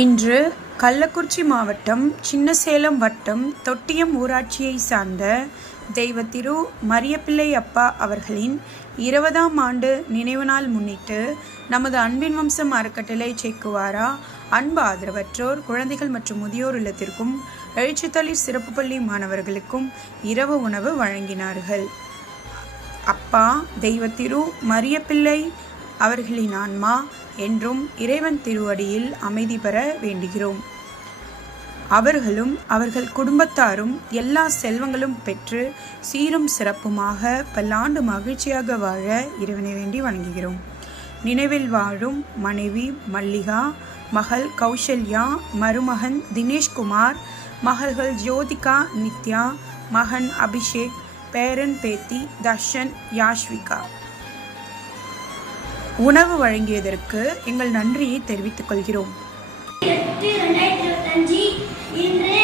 இன்று கள்ளக்குறிச்சி மாவட்டம் சின்னசேலம் வட்டம் தொட்டியம் ஊராட்சியை சார்ந்த தெய்வ திரு மரியப்பிள்ளை அப்பா அவர்களின் 20ஆம் ஆண்டு நினைவு நாள் முன்னிட்டு நமது அன்பின் வம்சம் அறக்கட்டளை சேக்குவாரா அன்பு ஆதரவற்றோர் குழந்தைகள் மற்றும் முதியோர் இல்லத்திற்கும் எழுச்சித்தளிர் சிறப்பு பள்ளி மாணவர்களுக்கும் இரவு உணவு வழங்கினார்கள். அப்பா தெய்வ திரு மரியப்பிள்ளை அவர்களின் ஆன்மா என்றும் இறைவன் திருவடியில் அமைதி பெற வேண்டுகிறோம். அவர்களும் அவர்கள் குடும்பத்தாரும் எல்லா செல்வங்களும் பெற்று சீரும் சிறப்புமாக பல்லாண்டு மகிழ்ச்சியாக வாழ இறைவனை வேண்டி வணங்குகிறோம். நினைவில் வாழும் மனைவி மல்லிகா, மகள் கௌசல்யா, மருமகன் தினேஷ்குமார், மகள்கள் ஜோதிகா, நித்யா, மகன் அபிஷேக், பேரன் பேத்தி தர்ஷன், யாஷ்விகா. உணவு வழங்கியதற்கு எங்கள் நன்றியை தெரிவித்துக் கொள்கிறோம். 8/2025 இன்று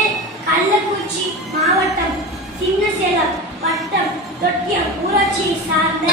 கள்ளக்குறிச்சி மாவட்டம் சின்னசேலம் வட்டம் தொட்டியம் ஊராட்சியை சார்ந்த